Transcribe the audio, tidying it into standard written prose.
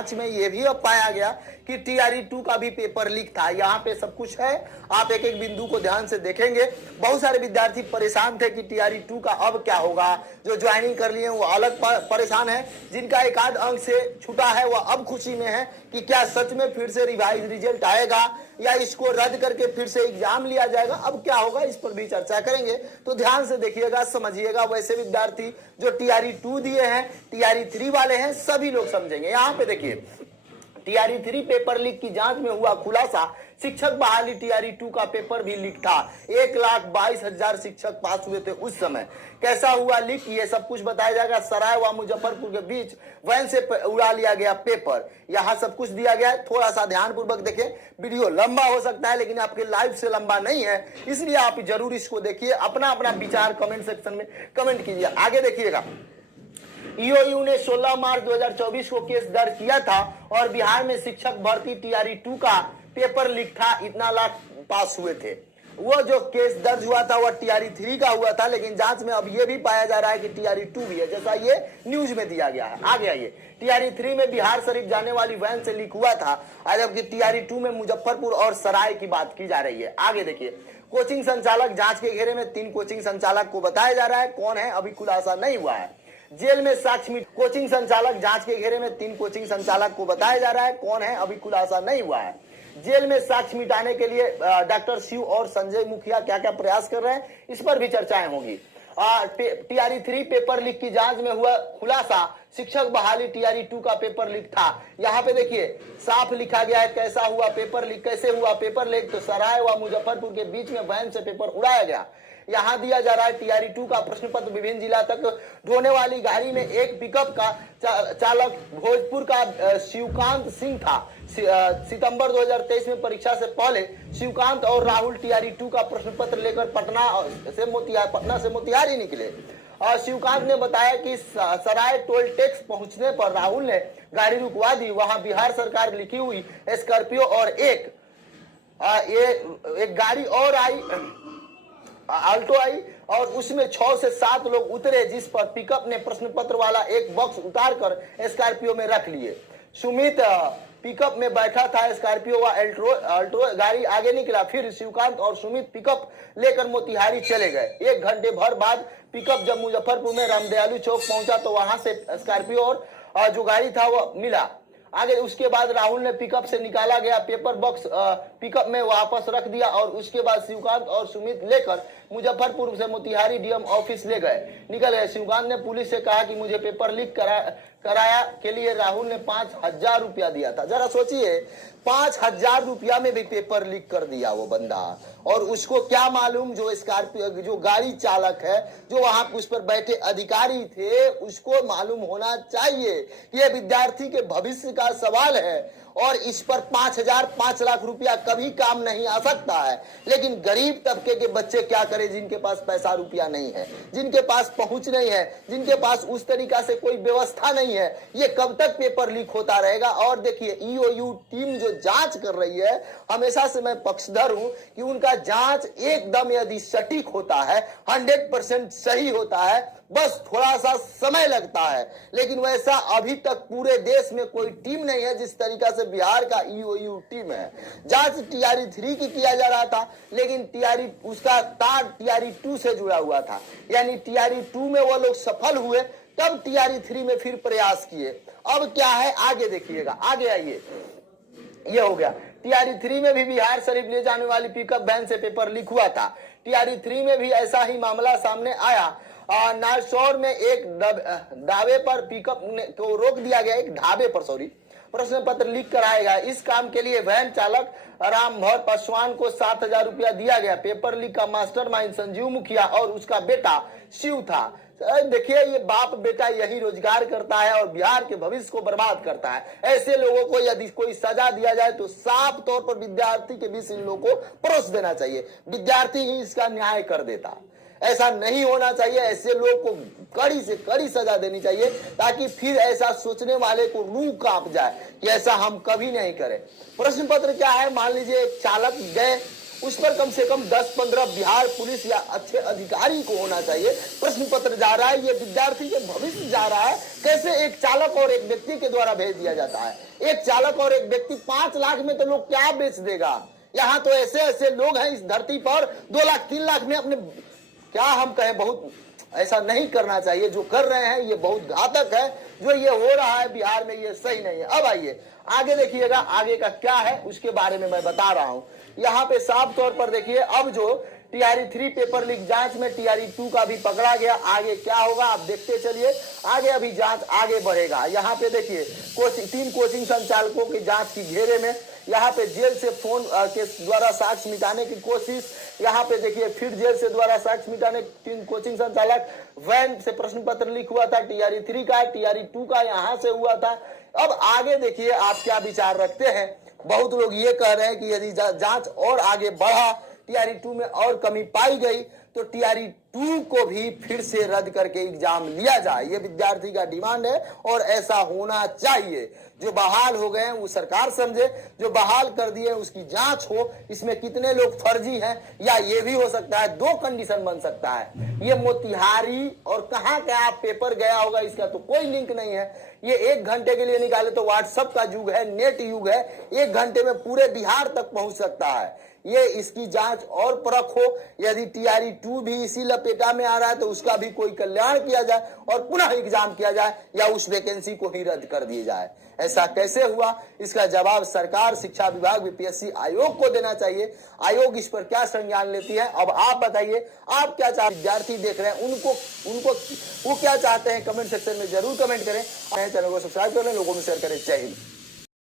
जांच में ये भी अब पाया गया कि टीआरई 2 का भी पेपर लीक था। यहाँ पे सब कुछ है, आप एक एक बिंदु को ध्यान से देखेंगे। बहुत सारे विद्यार्थी परेशान थे कि टीआरई 2 का अब क्या होगा। जो ज्वाइनिंग कर लिए वो अलग परेशान है, जिनका एक आध अंक से छूटा है वह अब खुशी में है कि क्या सच में फिर से रिवाइज रिजल्ट आएगा या इसको रद्द करके फिर से एग्जाम लिया जाएगा। अब क्या होगा इस पर भी चर्चा करेंगे, तो ध्यान से देखिएगा, समझिएगा। वैसे विद्यार्थी जो टीआरई 2 दिए हैं, टीआरई 3 वाले हैं, सभी लोग समझेंगे। यहाँ पे देखिए, टीआरई 3 पेपर लीक की जांच में हुआ खुलासा, शिक्षक बहाली टीआरई 2 का पेपर भी लीक था। 1,22,000 शिक्षक पास हुए थे उस समय। कैसा हुआ लीक, ये सब कुछ बताया जाएगा। सराय व मुजफ्फरपुर के बीच वैन से उड़ा लिया गया पेपर, यहाँ सब कुछ दिया गया है। थोड़ा सा ध्यान पूर्वक देखें, वीडियो लंबा हो सकता है लेकिन आपके लाइव से लंबा नहीं है, इसलिए आप जरूर इसको देखिए। अपना अपना विचार कमेंट सेक्शन में कमेंट कीजिए। आगे देखिएगा, ईओयू ने 16 मार्च 2024 को केस दर्ज किया था और बिहार में शिक्षक भर्ती टीआरई 2 का पेपर लीक था, इतना लाख पास हुए थे। वो जो केस दर्ज हुआ था वह टीआरई 3 का हुआ था, लेकिन जांच में अब ये भी पाया जा रहा है कि टीआरई 2 भी है, जैसा ये न्यूज में दिया गया है। आगे आइए, टीआरई 3 में बिहार शरीफ जाने वाली वैन से लीक हुआ था, जबकि टीआरई 2 में मुजफ्फरपुर और सराय की बात की जा रही है। आगे देखिए, कोचिंग संचालक जांच के घेरे में 3 कोचिंग संचालक को बताया जा रहा है, कौन है अभी खुलासा नहीं हुआ है। जेल में साक्ष्य, कोचिंग संचालक जांच के घेरे में 3 कोचिंग संचालक को बताया जा रहा है, कौन है अभी खुलासा नहीं हुआ है। जेल में साक्ष्य मिटाने के लिए डॉक्टर शिव और संजय मुखिया क्या क्या प्रयास कर रहे हैं, इस पर भी चर्चाएं होंगी। टीआरई 3 पेपर लीक की जांच में हुआ खुलासा, शिक्षक बहाली टीआरई 2 का पेपर लीक था। यहाँ पे देखिए साफ लिखा गया है कैसा हुआ पेपर लीक, कैसे हुआ पेपर लीक। तो सराय व मुजफ्फरपुर के बीच में वैन से पेपर उड़ाया गया। यहाँ दिया जा रहा है टीआरई 2 का प्रश्न पत्र विभिन्न जिला तक ढोने वाली गाड़ी में एक पिकअप का चालक भोजपुर का शिवकांत सिंह था। सितंबर 2023 में परीक्षा से पहले शिवकांत और राहुल टीआरई 2 का प्रश्न पत्र लेकर पटना से मोतिहारी निकले। और शिवकांत ने बताया कि सराय टोल टैक्स पहुंचने पर राहुल ने गाड़ी रुकवा दी। वहां बिहार सरकार लिखी हुई स्कॉर्पियो और एक गाड़ी और आई, आल्टो आई, और उसमें 6 से 7 लोग उतरे, जिस पर पिकअप ने प्रश्न पत्र वाला एक बॉक्स उतारकर स्कॉर्पियो में रख लिए। सुमित पिकअप में बैठा था, स्कॉर्पियो व अल्टो गाड़ी आगे निकला। फिर शिवकांत और सुमित पिकअप लेकर मोतिहारी चले गए। 1 घंटे भर बाद पिकअप जब मुजफ्फरपुर में रामदयालु चौक पहुंचा तो वहां से स्कॉर्पियो और जो गाड़ी था वो मिला। आगे उसके बाद राहुल ने पिकअप से निकाला गया पेपर बॉक्स पिकअप में वापस रख दिया और उसके बाद शिवकांत और सुमित लेकर मुजफ्फरपुर से मोतिहारी डीएम ऑफिस ले गए, निकल गए। शिवकांत ने पुलिस से कहा कि मुझे पेपर लीक कराया के लिए राहुल ने 5,000 रुपया दिया था। जरा सोचिए, 5,000 रुपया में भी पेपर लीक कर दिया वो बंदा। और उसको क्या मालूम, जो स्कॉर्पियो जो गाड़ी चालक है, जो वहां उस पर बैठे अधिकारी थे, उसको मालूम होना चाहिए कि यह विद्यार्थी के भविष्य का सवाल है और इस पर 5,000 5 लाख रुपया कभी काम नहीं आ सकता है। लेकिन गरीब तबके के बच्चे क्या करें, जिनके पास पैसा रुपया नहीं है, जिनके पास पहुंच नहीं है, जिनके पास उस तरीका से कोई व्यवस्था नहीं है, ये कब तक पेपर लीक होता रहेगा। और देखिए, ईओयू टीम जो जांच कर रही है, हमेशा से मैं पक्षधर हूं कि उनका जांच एकदम यदि सटीक होता है, 100% सही होता है, बस थोड़ा सा समय लगता है। लेकिन वैसा अभी तक पूरे देश में कोई टीम नहीं है जिस तरीका से बिहार का ईओयू टीम है। जांच टीआरई 3 की किया जा रहा था, लेकिन उसका तार टीआरई 2 से जुड़ा हुआ था, यानी टीआरई 2 में वो लोग सफल हुए, तब टीआरई 3 में फिर प्रयास किए। अब क्या है आगे देखिएगा, आगे आइए। ये हो गया, टीआरई 3 में भी बिहार शरीफ ले जाने वाली पिकअप वैन से पेपर लीक हुआ था। टीआरई 3 में भी ऐसा ही मामला सामने आया। नारसौर में एक दावे पर पिकअप को रोक दिया गया, एक ढाबे पर प्रश्न पत्र लीक कराएगा। इस काम के लिए वैन चालक रामभर पासवान को 7,000 रुपया दिया गया। पेपर लीक का मास्टरमाइंड संजीव मुखिया और उसका बेटा शिव था। देखिए, ये बाप बेटा यही रोजगार करता है और बिहार के भविष्य को बर्बाद करता है। ऐसे लोगों को यदि कोई सजा दिया जाए तो साफ तौर पर विद्यार्थी के बीच इन लोगों को परोस देना चाहिए। विद्यार्थी ही इसका न्याय कर देता, ऐसा नहीं होना चाहिए। ऐसे लोग को कड़ी से कड़ी सजा देनी चाहिए, ताकि फिर ऐसा सोचने वाले को रूह कांप जाए कि ऐसा हम कभी नहीं करें। प्रश्न पत्र क्या है, मान लीजिए एक चालक गए उस पर कम से कम 10-15 बिहार पुलिस या अच्छे अधिकारी को होना चाहिए। प्रश्न पत्र जा रहा है, ये विद्यार्थी के भविष्य जा रहा है, कैसे एक चालक और एक व्यक्ति के द्वारा भेज दिया जाता है। एक चालक और एक व्यक्ति 5 लाख में तो लोग क्या बेच देगा। यहाँ तो ऐसे ऐसे लोग हैं इस धरती पर 2 लाख 3 लाख में अपने, क्या हम कहें, बहुत ऐसा नहीं करना चाहिए। जो कर रहे हैं ये बहुत घातक है, जो ये हो रहा है बिहार में ये सही नहीं है। अब आइए आगे देखिएगा, आगे का क्या है उसके बारे में मैं बता रहा हूं। यहाँ पे साफ तौर पर देखिए, अब जो टीआरई 3 पेपर लीक जांच में टीआरई 2 का भी पकड़ा गया, आगे क्या होगा आप देखते चलिए। आगे अभी जांच आगे बढ़ेगा। यहाँ पे देखिए 3 कोचिंग संचालकों की जांच की घेरे में, यहाँ पे जेल से फोन के द्वारा साक्ष्य मिटाने की कोशिश। यहाँ पे देखिए फिर जेल से द्वारा साक्ष्य मिटाने 3 कोचिंग संचालक, वैन से प्रश्न पत्र लीक हुआ था, टीआरई 3 का, टीआरई 2 का यहाँ से हुआ था। अब आगे देखिए आप क्या विचार रखते हैं। बहुत लोग ये कह रहे हैं कि यदि जांच और आगे बढ़ा, टीआरई 2 में और कमी पाई गई तो टीआरई 2 को भी फिर से रद्द करके एग्जाम लिया जाए। ये विद्यार्थी का डिमांड है और ऐसा होना चाहिए। जो बहाल हो गए हैं वो सरकार समझे, जो बहाल कर दिए उसकी जांच हो, इसमें कितने लोग फर्जी हैं, या ये भी हो सकता है 2 कंडीशन बन सकता है। ये मोतिहारी और कहाँ का पेपर गया होगा इसका तो कोई लिंक नहीं है। ये 1 घंटे के लिए निकाले तो व्हाट्सएप का युग है, नेट युग है, 1 घंटे में पूरे बिहार तक पहुंच सकता है। ये इसकी जांच और परख हो। यदि टीआरई 2 भी इसी लपेटा में आ रहा है तो उसका भी कोई कल्याण किया जाए और पुनः एग्जाम किया जाए, या उस वैकेंसी को ही रद्द कर दिया जाए। ऐसा कैसे हुआ, इसका जवाब सरकार, शिक्षा विभाग, बीपीएससी आयोग को देना चाहिए। आयोग इस पर क्या संज्ञान लेती है, अब आप बताइए। आप क्या चाहते, विद्यार्थी देख रहे हैं उनको वो क्या चाहते हैं, कमेंट सेक्शन में जरूर कमेंट करें। चैनल को सब्सक्राइब कर लें, लोगों में शेयर करें। जय हिंद।